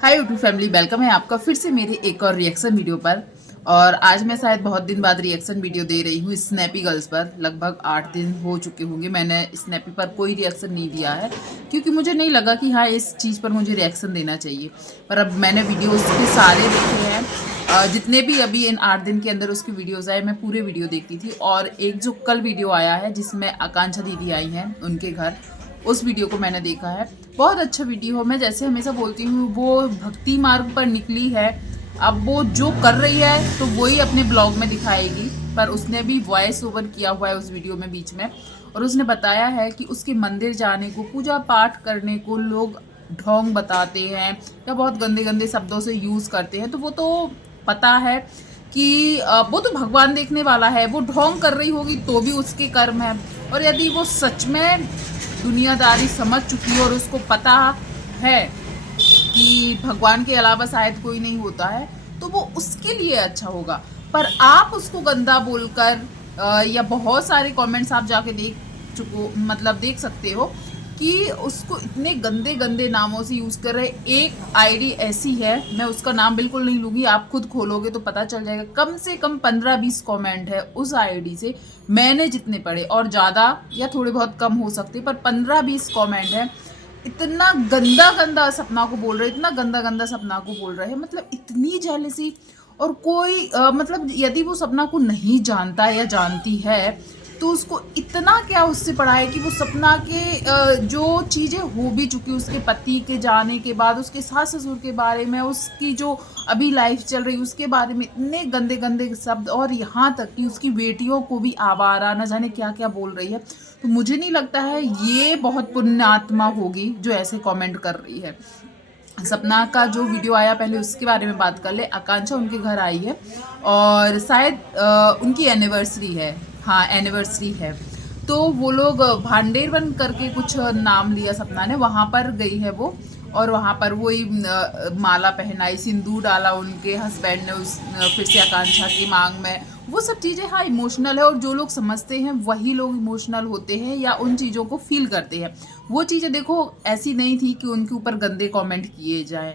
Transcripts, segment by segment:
Hi YouTube family, welcome है आपका फिर से मेरे एक और रिएक्शन वीडियो पर। और आज मैं शायद बहुत दिन बाद रिएक्शन वीडियो दे रही हूँ स्नैपी गर्ल्स पर। लगभग 8 दिन हो चुके होंगे मैंने स्नैपी पर कोई रिएक्शन नहीं दिया है, क्योंकि मुझे नहीं लगा कि हाँ इस चीज़ पर मुझे रिएक्शन देना चाहिए। पर अब मैंने वीडियो उसके सारे देखे हैं, जितने भी अभी इन 8 दिन के अंदर उसकी वीडियोज़ आए मैं पूरे वीडियो देखती थी। और एक जो कल वीडियो आया है जिसमें आकांक्षा दीदी आई हैं उनके घर, उस वीडियो को मैंने देखा है। बहुत अच्छा वीडियो। मैं जैसे हमेशा बोलती हूँ, वो भक्ति मार्ग पर निकली है। अब वो जो कर रही है तो वही अपने ब्लॉग में दिखाएगी, पर उसने भी वॉइस ओवर किया हुआ है उस वीडियो में बीच में। और उसने बताया है कि उसके मंदिर जाने को, पूजा पाठ करने को लोग ढोंग बताते हैं या बहुत गंदे गंदे शब्दों से यूज़ करते हैं। तो वो तो पता है कि वो तो भगवान देखने वाला है। वो ढोंग कर रही होगी तो भी उसके कर्म है। और यदि वो सच में दुनियादारी समझ चुकी है और उसको पता है कि भगवान के अलावा शायद कोई नहीं होता है, तो वो उसके लिए अच्छा होगा। पर आप उसको गंदा बोलकर या बहुत सारे कमेंट्स आप जाके देख चुको, मतलब देख सकते हो कि उसको इतने गंदे गंदे नामों से यूज़ कर रहे। एक आईडी ऐसी है, मैं उसका नाम बिल्कुल नहीं लूँगी, आप खुद खोलोगे तो पता चल जाएगा। कम से कम 15-20 कमेंट है उस आईडी से, मैंने जितने पढ़े, और ज़्यादा या थोड़े बहुत कम हो सकते, पर 15-20 कमेंट है। इतना गंदा गंदा सपना को बोल रहे, इतना गंदा गंदा सपना को बोल रहे हैं, मतलब इतनी जेलसी। और कोई मतलब यदि वो सपना को नहीं जानता या जानती है तो उसको इतना क्या उससे पड़ा है कि वो सपना के जो चीज़ें हो भी चुकी, उसके पति के जाने के बाद, उसके सास ससुर के बारे में, उसकी जो अभी लाइफ चल रही उसके बारे में इतने गंदे गंदे शब्द, और यहाँ तक कि उसकी बेटियों को भी आवारा न जाने क्या क्या बोल रही है। तो मुझे नहीं लगता है ये बहुत पुण्यात्मा होगी जो ऐसे कमेंट कर रही है। सपना का जो वीडियो आया, पहले उसके बारे में बात कर ले। आकांक्षा उनके घर आई है और शायद उनकी एनिवर्सरी है। हाँ, एनिवर्सरी है। तो वो लोग भांडेर वन करके कुछ नाम लिया सपना ने, वहाँ पर गई है वो। और वहाँ पर वही माला पहनाई, सिंदूर डाला उनके हस्बैंड ने उस फिर से आकांक्षा की मांग में। वो सब चीज़ें हाँ इमोशनल है, और जो लोग समझते हैं वही लोग इमोशनल होते हैं या उन चीज़ों को फील करते हैं। वो चीज़ें देखो ऐसी नहीं थी कि उनके ऊपर गंदे कमेंट किए जाएं।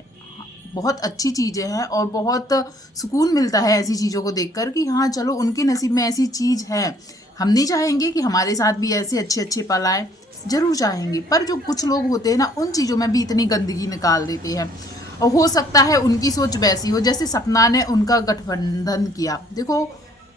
बहुत अच्छी चीज़ें हैं और बहुत सुकून मिलता है ऐसी चीज़ों को देखकर कि हाँ चलो उनके नसीब में ऐसी चीज़ है। हम नहीं चाहेंगे कि हमारे साथ भी ऐसे अच्छे अच्छे पल आए, ज़रूर चाहेंगे, पर जो कुछ लोग होते हैं ना, उन चीज़ों में भी इतनी गंदगी निकाल देते हैं। और हो सकता है उनकी सोच वैसी हो जैसे सपना ने उनका गठबंधन किया। देखो,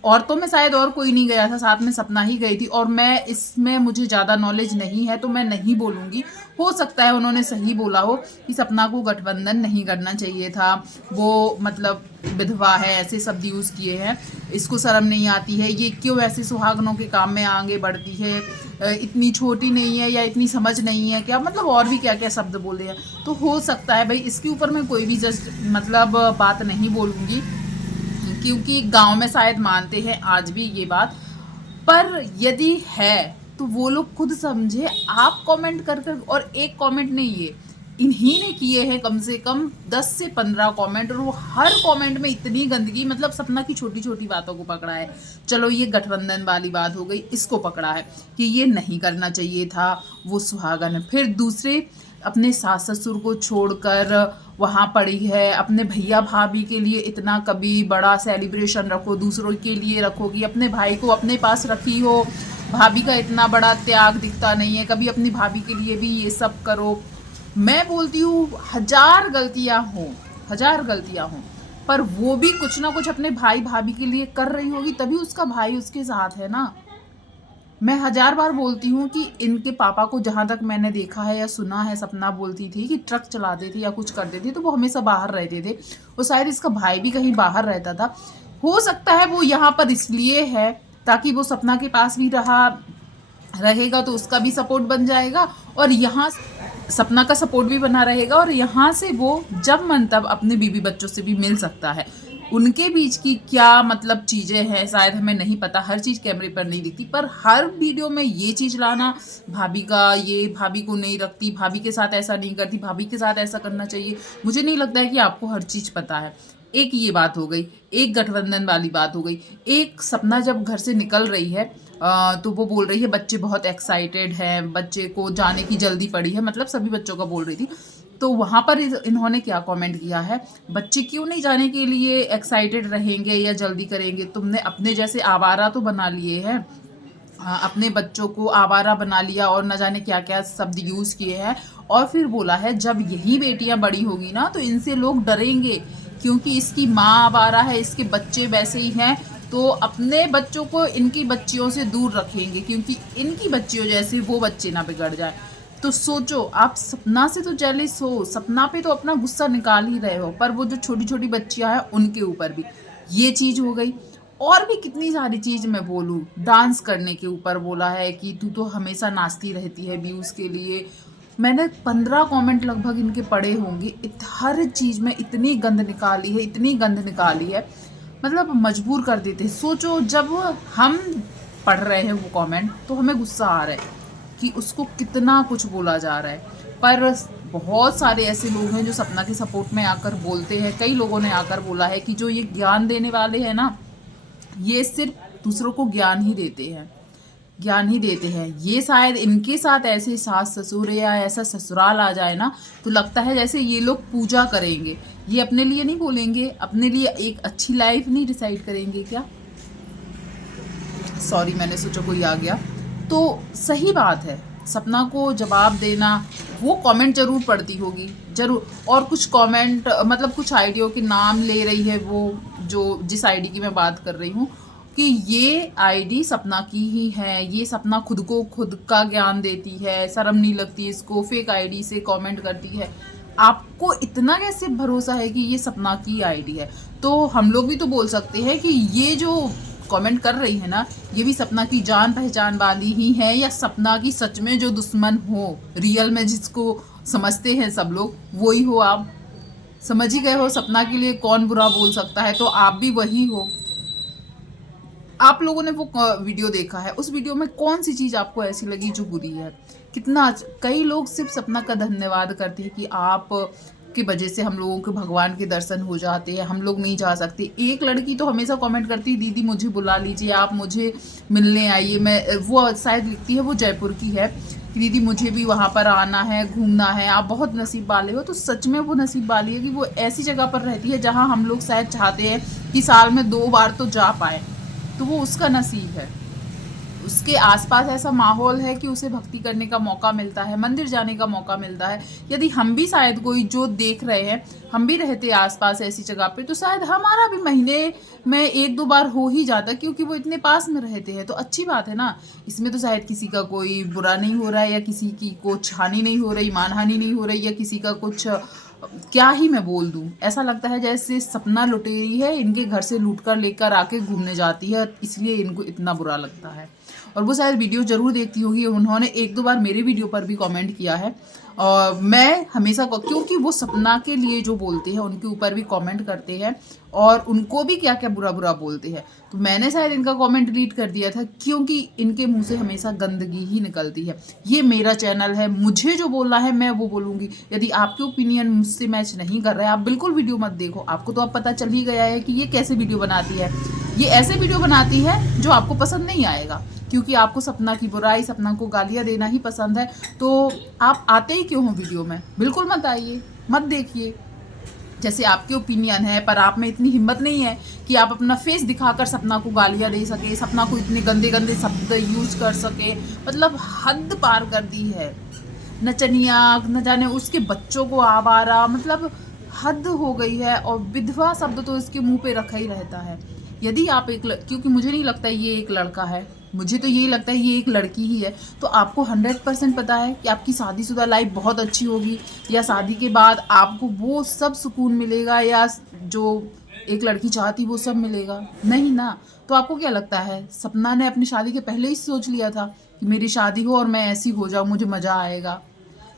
औरतों में शायद और कोई नहीं गया था, साथ में सपना ही गई थी। और मैं इसमें, मुझे ज़्यादा नॉलेज नहीं है तो मैं नहीं बोलूँगी। हो सकता है उन्होंने सही बोला हो कि सपना को गठबंधन नहीं करना चाहिए था, वो मतलब विधवा है, ऐसे शब्द यूज़ किए हैं। इसको शर्म नहीं आती है, ये क्यों ऐसे सुहागनों के काम में आगे बढ़ती है, इतनी छोटी नहीं है या इतनी समझ नहीं है क्या, मतलब और भी क्या क्या शब्द बोले हैं। तो हो सकता है भाई, इसके ऊपर मैं कोई भी जस्ट मतलब बात नहीं बोलूँगी, क्योंकि गांव में शायद मानते हैं आज भी ये बात। पर यदि है तो वो लोग खुद समझे। आप कमेंट कर कर, और एक कमेंट नहीं, ये इन्हीं ने किए हैं कम से कम 10 से 15 कमेंट, और वो हर कमेंट में इतनी गंदगी, मतलब सपना की छोटी छोटी बातों को पकड़ा है। चलो ये गठबंधन वाली बात हो गई, इसको पकड़ा है कि ये नहीं करना चाहिए था, वो सुहागन है। फिर दूसरे अपने सास ससुर को छोड़कर वहाँ पड़ी है, अपने भैया भाभी के लिए इतना कभी बड़ा सेलिब्रेशन रखो, दूसरों के लिए रखो कि अपने भाई को अपने पास रखी हो। भाभी का इतना बड़ा त्याग दिखता नहीं है, कभी अपनी भाभी के लिए भी ये सब करो। मैं बोलती हूँ हजार गलतियाँ हों, हजार गलतियाँ हों, पर वो भी कुछ ना कुछ अपने भाई भाभी के लिए कर रही होगी, तभी उसका भाई उसके साथ है ना। मैं हजार बार बोलती हूँ कि इनके पापा को जहाँ तक मैंने देखा है या सुना है, सपना बोलती थी कि ट्रक चलाते थे या कुछ करते थे तो वो हमेशा बाहर रहते थे। और शायद इसका भाई भी कहीं बाहर रहता था। हो सकता है वो यहाँ पर इसलिए है ताकि वो सपना के पास भी रहेगा तो उसका भी सपोर्ट बन जाएगा, और यहाँ सपना का सपोर्ट भी बना रहेगा, और यहाँ से वो जब मन तब अपने बीवी बच्चों से भी मिल सकता है। उनके बीच की क्या मतलब चीज़ें हैं शायद हमें नहीं पता, हर चीज़ कैमरे पर नहीं दिखती, पर हर वीडियो में ये चीज़ लाना, भाभी का ये, भाभी को नहीं रखती, भाभी के साथ ऐसा नहीं करती, भाभी के साथ ऐसा करना चाहिए। मुझे नहीं लगता है कि आपको हर चीज़ पता है। एक ये बात हो गई, एक गठबंधन वाली बात हो गई। एक सपना जब घर से निकल रही है तो वो बोल रही है बच्चे बहुत एक्साइटेड हैं, बच्चे को जाने की जल्दी पड़ी है, मतलब सभी बच्चों का बोल रही थी। तो वहाँ पर इन्होंने क्या कमेंट किया है, बच्चे क्यों नहीं जाने के लिए एक्साइटेड रहेंगे या जल्दी करेंगे, तुमने अपने जैसे आवारा तो बना लिए हैं, अपने बच्चों को आवारा बना लिया और न जाने क्या क्या शब्द यूज़ किए हैं। और फिर बोला है जब यही बेटियां बड़ी होगी ना तो इनसे लोग डरेंगे, क्योंकि इसकी माँ आवारा है, इसके बच्चे वैसे ही हैं, तो अपने बच्चों को इनकी बच्चियों से दूर रखेंगे, क्योंकि इनकी बच्चियों जैसे वो बच्चे ना बिगड़ जाए। तो सोचो, आप सपना से तो जेलिस हो, सपना पे तो अपना गुस्सा निकाल ही रहे हो, पर वो जो छोटी छोटी बच्चियां हैं उनके ऊपर भी ये चीज़ हो गई। और भी कितनी सारी चीज़ मैं बोलूँ, डांस करने के ऊपर बोला है कि तू तो हमेशा नाचती रहती है व्यूज़ के लिए। मैंने 15 कमेंट लगभग इनके पढ़े होंगे, हर चीज़ में इतनी गंद निकाली है, इतनी गंद निकाली है, मतलब मजबूर कर देते हैं। सोचो, जब हम पढ़ रहे हैं वो कमेंट तो हमें गुस्सा आ रहा है कि उसको कितना कुछ बोला जा रहा है, पर बहुत सारे ऐसे लोग हैं जो सपना के सपोर्ट में आकर बोलते हैं। कई लोगों ने आकर बोला है कि जो ये ज्ञान देने वाले हैं ना, ये सिर्फ दूसरों को ज्ञान ही देते हैं, ज्ञान ही देते हैं। ये शायद इनके साथ ऐसे सास ससुर या ऐसा ससुराल आ जाए ना तो लगता है जैसे ये लोग पूजा करेंगे। ये अपने लिए नहीं बोलेंगे, अपने लिए एक अच्छी लाइफ नहीं डिसाइड करेंगे क्या? सॉरी, मैंने सोचा कोई आ गया। तो सही बात है, सपना को जवाब देना। वो कमेंट जरूर पढ़ती होगी, जरूर। और कुछ कमेंट मतलब कुछ आईडियों के नाम ले रही है वो, जो जिस आईडी की मैं बात कर रही हूँ, कि ये आईडी सपना की ही है, ये सपना खुद को खुद का ज्ञान देती है, शर्म नहीं लगती इसको, फेक आईडी से कमेंट करती है। आपको इतना कैसे भरोसा है कि ये सपना की आईडी है? तो हम लोग भी तो बोल सकते हैं कि ये जो कमेंट कर रही है ना, ये भी सपना की जान पहचान वाली ही है, या सपना की सच में जो दुश्मन हो, रियल में जिसको समझते हैं सब लोग, वही हो। आप समझ ही गए हो सपना के लिए कौन बुरा बोल सकता है, तो आप भी वही हो। आप लोगों ने वो वीडियो देखा है, उस वीडियो में कौन सी चीज़ आपको ऐसी लगी जो बुरी है? कितना कई लोग सिर्फ सपना का धन्यवाद करते हैं कि आप की वजह से हम लोगों के भगवान के दर्शन हो जाते हैं, हम लोग नहीं जा सकते। एक लड़की तो हमेशा कमेंट करती है, दीदी मुझे बुला लीजिए, आप मुझे मिलने आइए। मैं वो शायद लिखती है, वो जयपुर की है, दीदी मुझे भी वहाँ पर आना है, घूमना है, आप बहुत नसीब वाले हो। तो सच में वो नसीब वाली है कि वो ऐसी जगह पर रहती है जहाँ हम लोग शायद चाहते हैं कि साल में 2 बार तो जा पाए, तो वो उसका नसीब है। उसके आसपास ऐसा माहौल है कि उसे भक्ति करने का मौका मिलता है, मंदिर जाने का मौका मिलता है। यदि हम भी शायद कोई जो देख रहे हैं, हम भी रहते आसपास ऐसी जगह पे, तो शायद हमारा भी महीने में 1-2 बार हो ही जाता, क्योंकि वो इतने पास में रहते हैं। तो अच्छी बात है ना, इसमें तो शायद किसी का कोई बुरा नहीं हो रहा है, या किसी की कुछ हानि नहीं हो रही, मानहानि नहीं हो रही, या किसी का कुछ क्या ही मैं बोल दूं। ऐसा लगता है जैसे सपना लुटेरी है, इनके घर से लूट कर लेकर आके घूमने जाती है, इसलिए इनको इतना बुरा लगता है। और वो शायद वीडियो जरूर देखती होगी, उन्होंने 1-2 बार मेरे वीडियो पर भी कमेंट किया है। और मैं हमेशा, क्योंकि वो सपना के लिए जो बोलते हैं उनके ऊपर भी कमेंट करते हैं, और उनको भी क्या क्या बुरा बुरा बोलते हैं। तो मैंने शायद इनका कमेंट डिलीट कर दिया था, क्योंकि इनके मुंह से हमेशा गंदगी ही निकलती है। ये मेरा चैनल है, मुझे जो बोलना है मैं वो बोलूँगी। यदि आपके ओपिनियन मुझसे मैच नहीं कर रहा है, आप बिल्कुल वीडियो मत देखो। आपको तो अब पता चल ही गया है कि ये कैसे वीडियो बनाती है। ये ऐसे वीडियो बनाती है जो आपको पसंद नहीं आएगा, क्योंकि आपको सपना की बुराई, सपना को गालियाँ देना ही पसंद है। तो आप आते ही क्यों हो वीडियो में? बिल्कुल मत आइए, मत देखिए। जैसे आपके ओपिनियन है, पर आप में इतनी हिम्मत नहीं है कि आप अपना फेस दिखाकर सपना को गालियाँ दे सके, सपना को इतने गंदे गंदे शब्द यूज कर सके। मतलब हद पार कर दी है। नचनिया, न जाने उसके बच्चों को आवारा, मतलब हद हो गई है। और विधवा शब्द तो इसके मुंह पे रखा ही रहता है। यदि आप क्योंकि मुझे नहीं लगता ये एक लड़का है, मुझे तो यही लगता है ये एक लड़की ही है। तो आपको 100% पता है कि आपकी शादीशुदा लाइफ बहुत अच्छी होगी, या शादी के बाद आपको वो सब सुकून मिलेगा, या जो एक लड़की चाहती वो सब मिलेगा? नहीं ना। तो आपको क्या लगता है, सपना ने अपनी शादी के पहले ही सोच लिया था कि मेरी शादी हो और मैं ऐसी हो जाऊँ, मुझे मज़ा आएगा?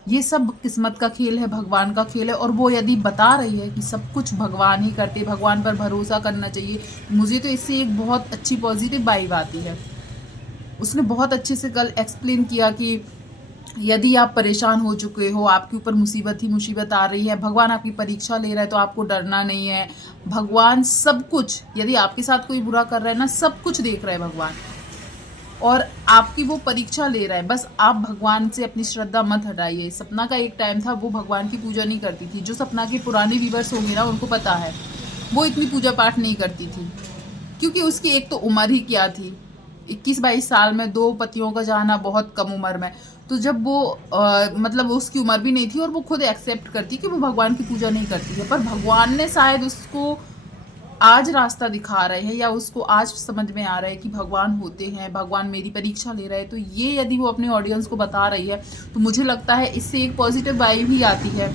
ये सब किस्मत का खेल है, भगवान का खेल है। और वो यदि बता रही है कि सब कुछ भगवान ही करते, भगवान पर भरोसा करना चाहिए, मुझे तो इससे एक बहुत अच्छी पॉजिटिव वाइब आती है। उसने बहुत अच्छे से कल एक्सप्लेन किया कि यदि आप परेशान हो चुके हो, आपके ऊपर मुसीबत ही मुसीबत आ रही है, भगवान आपकी परीक्षा ले रहा है, तो आपको डरना नहीं है। भगवान सब कुछ, यदि आपके साथ कोई बुरा कर रहा है ना, सब कुछ देख रहा है भगवान। और आपकी वो परीक्षा ले रहा है। बस आप भगवान से अपनी श्रद्धा मत हटाइए। सपना का एक टाइम था वो भगवान की पूजा नहीं करती थी। जो सपना के पुराने व्यूवर्स होंगे ना, उनको पता है वो इतनी पूजा पाठ नहीं करती थी, क्योंकि उसकी एक तो उम्र ही क्या थी, 21-22 साल में 2 पतियों का जाना बहुत कम उम्र में। तो जब वो मतलब उसकी उम्र भी नहीं थी और वो खुद एक्सेप्ट करती कि वो भगवान की पूजा नहीं करती है, पर भगवान ने शायद उसको आज रास्ता दिखा रहे हैं, या उसको आज समझ में आ रहा है कि भगवान होते हैं, भगवान मेरी परीक्षा ले रहा है। तो ये यदि वो अपने ऑडियंस को बता रही है, तो मुझे लगता है इससे एक पॉजिटिव वाइब ही आती है।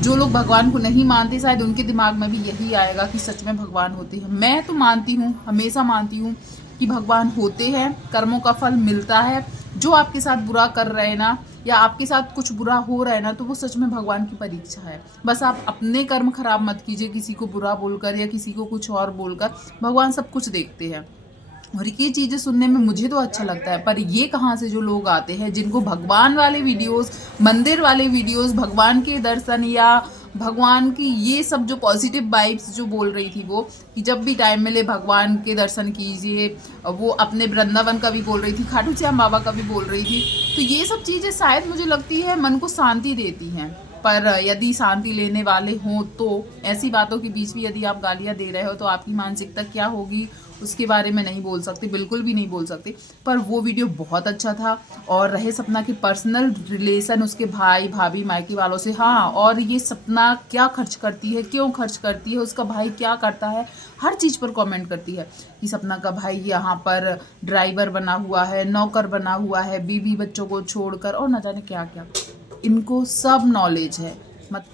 जो लोग भगवान को नहीं मानते, शायद उनके दिमाग में भी यही आएगा कि सच में भगवान होते हैं। मैं तो मानती हूँ, हमेशा मानती हूँ कि भगवान होते हैं, कर्मों का फल मिलता है। जो आपके साथ बुरा कर रहे हैं ना, या आपके साथ कुछ बुरा हो रहा है ना, तो वो सच में भगवान की परीक्षा है। बस आप अपने कर्म खराब मत कीजिए, किसी को बुरा बोलकर या किसी को कुछ और बोलकर। भगवान सब कुछ देखते हैं। और ये चीज़ें सुनने में मुझे तो अच्छा लगता है, पर ये कहाँ से जो लोग आते हैं जिनको भगवान वाले वीडियोस, मंदिर वाले वीडियोस, भगवान के दर्शन या भगवान की ये सब जो पॉजिटिव वाइब्स जो बोल रही थी वो, कि जब भी टाइम मिले भगवान के दर्शन कीजिए, वो अपने वृंदावन का भी बोल रही थी, खाटू श्याम बाबा का भी बोल रही थी। तो ये सब चीज़ें शायद मुझे लगती है मन को शांति देती हैं। पर यदि शांति लेने वाले हों तो ऐसी बातों के बीच भी यदि आप गालियां दे रहे हो तो आपकी मानसिकता क्या होगी उसके बारे में नहीं बोल सकते, बिल्कुल भी नहीं बोल सकते। पर वो वीडियो बहुत अच्छा था। और रहे सपना की पर्सनल रिलेशन उसके भाई भाभी मायके वालों से, हाँ, और ये सपना क्या खर्च करती है, क्यों खर्च करती है, उसका भाई क्या करता है, हर चीज़ पर कमेंट करती है कि सपना का भाई यहाँ पर ड्राइवर बना हुआ है, नौकर बना हुआ है, बीवी बच्चों को छोड़कर, और न जाने क्या क्या। इनको सब नॉलेज है। मत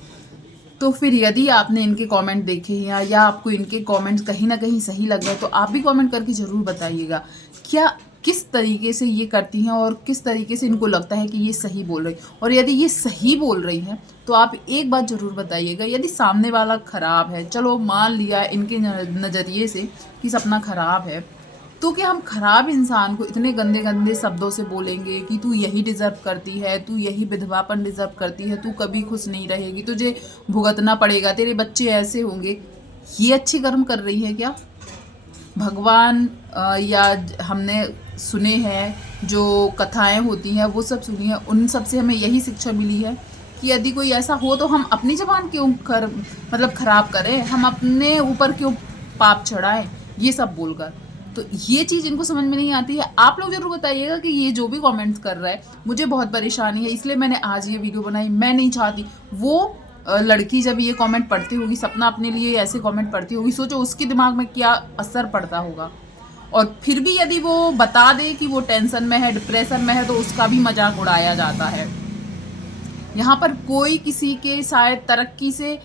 तो फिर यदि आपने इनके कमेंट देखे हैं या आपको इनके कमेंट्स कहीं ना कहीं सही लग रहे हैं, तो आप भी कमेंट करके ज़रूर बताइएगा क्या किस तरीके से ये करती हैं और किस तरीके से इनको लगता है कि ये सही बोल रही। और यदि ये सही बोल रही हैं तो आप एक बात ज़रूर बताइएगा, यदि सामने वाला ख़राब है, चलो मान लिया इनके नज़रिए से कि सपना ख़राब है, तो क्या हम खराब इंसान को इतने गंदे गंदे शब्दों से बोलेंगे कि तू यही डिजर्व करती है, तू यही विधवापन डिजर्व करती है, तू कभी खुश नहीं रहेगी, तुझे भुगतना पड़ेगा, तेरे बच्चे ऐसे होंगे। ये अच्छे कर्म कर रही है क्या? भगवान या हमने सुने हैं जो कथाएं होती हैं वो सब सुनी है, उन सब से हमें यही शिक्षा मिली है कि यदि कोई ऐसा हो तो हम अपनी जबान क्यों मतलब खराब करें, हम अपने ऊपर क्यों पाप चढ़ाएं ये सब बोलकर। तो ये चीज़ इनको समझ में नहीं आती है। आप लोग जरूर बताइएगा कि ये जो भी कमेंट्स कर रहा है मुझे बहुत परेशानी है, इसलिए मैंने आज ये वीडियो बनाई। मैं नहीं चाहती वो लड़की जब ये कमेंट पढ़ती होगी, सपना अपने लिए ऐसे कमेंट पढ़ती होगी, सोचो उसके दिमाग में क्या असर पड़ता होगा। और फिर भी यदि वो बता दे कि वो टेंशन में है, डिप्रेशन में है, तो उसका भी मजाक उड़ाया जाता है। यहाँ पर कोई किसी के शायद तरक्की से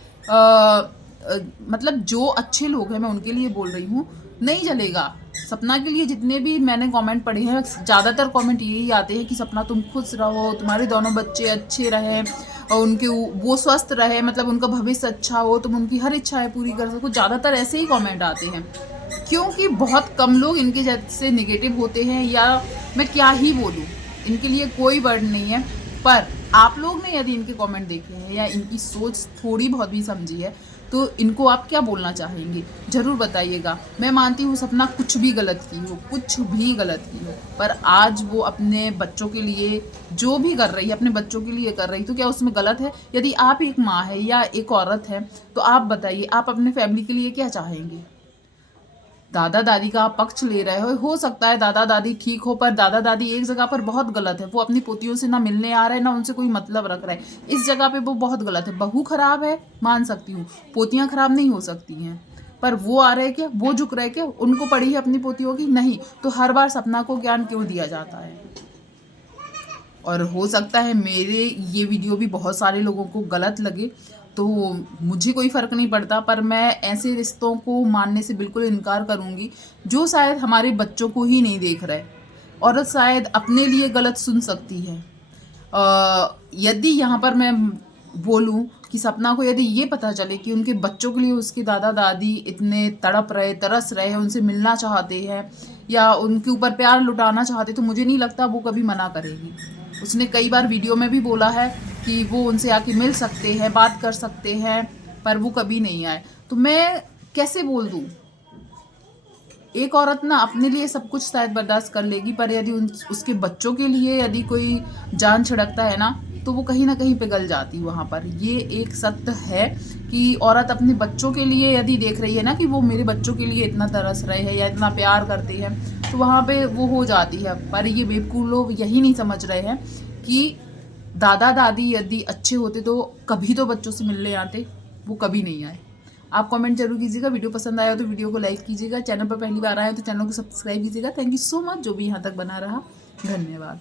मतलब जो अच्छे लोग हैं, मैं उनके लिए बोल रही हूँ, नहीं जलेगा। सपना के लिए जितने भी मैंने कमेंट पढ़े हैं, ज़्यादातर कमेंट यही आते हैं कि सपना तुम खुश रहो, तुम्हारे दोनों बच्चे अच्छे रहें और उनके वो स्वस्थ रहे, मतलब उनका भविष्य अच्छा हो, तुम उनकी हर इच्छाएं पूरी कर सको। ज़्यादातर ऐसे ही कमेंट आते हैं, क्योंकि बहुत कम लोग इनके जैसे नेगेटिव होते हैं, या मैं क्या ही बोलूँ, इनके लिए कोई वर्ड नहीं है। पर आप लोग ने यदि इनके कमेंट देखे हैं या इनकी सोच थोड़ी बहुत भी समझी है, तो इनको आप क्या बोलना चाहेंगे ज़रूर बताइएगा। मैं मानती हूँ सपना कुछ भी गलत की हो, कुछ भी गलत की हो, पर आज वो अपने बच्चों के लिए जो भी कर रही है, अपने बच्चों के लिए कर रही, तो क्या उसमें गलत है? यदि आप एक माँ है या एक औरत है तो आप बताइए, आप अपने फैमिली के लिए क्या चाहेंगे? दादा दादी का आप पक्ष ले रहे हो सकता है दादा दादी ठीक हो, पर दादा दादी एक जगह पर बहुत गलत है। वो अपनी पोतियों से ना मिलने आ रहे हैं, ना उनसे कोई मतलब रख रहा है, इस जगह पे वो बहुत गलत है। बहू खराब है मान सकती हूँ, पोतियां खराब नहीं हो सकती हैं, पर वो आ रहे क्या, वो झुक रहे क्या, उनको पड़ी है अपनी पोतियों की नहीं, तो हर बार सपना को ज्ञान क्यों दिया जाता है? और हो सकता है मेरे ये वीडियो भी बहुत सारे लोगों को गलत लगे, तो मुझे कोई फ़र्क नहीं पड़ता, पर मैं ऐसे रिश्तों को मानने से बिल्कुल इनकार करूँगी जो शायद हमारे बच्चों को ही नहीं देख रहे। औरत शायद अपने लिए गलत सुन सकती है। यदि यहाँ पर मैं बोलूँ कि सपना को यदि ये पता चले कि उनके बच्चों के लिए उसके दादा दादी इतने तड़प रहे, तरस रहे हैं, उनसे मिलना चाहते हैं या उनके ऊपर प्यार लुटाना चाहते, तो मुझे नहीं लगता वो कभी मना करेगी। उसने कई बार वीडियो में भी बोला है कि वो उनसे आके मिल सकते हैं, बात कर सकते हैं, पर वो कभी नहीं आए। तो मैं कैसे बोल दूँ? एक औरत ना अपने लिए सब कुछ शायद बर्दाश्त कर लेगी, पर यदि उसके बच्चों के लिए यदि कोई जान छिड़कता है ना, तो वो कहीं ना कहीं पिघल जाती वहाँ पर। ये एक सत्य है कि औरत अपने बच्चों के लिए यदि देख रही है ना कि वो मेरे बच्चों के लिए इतना तरस रहे हैं या इतना प्यार करते हैं, तो वहाँ पे वो हो जाती है। पर ये बेवकूफ़ लोग यही नहीं समझ रहे हैं कि दादा दादी यदि अच्छे होते तो कभी तो बच्चों से मिलने आते, वो कभी नहीं आए। आप कमेंट जरूर कीजिएगा। वीडियो पसंद आया तो वीडियो को लाइक कीजिएगा। चैनल पर पहली बार आए तो चैनल को सब्सक्राइब कीजिएगा। थैंक यू सो मच जो भी यहाँ तक बना रहा। धन्यवाद।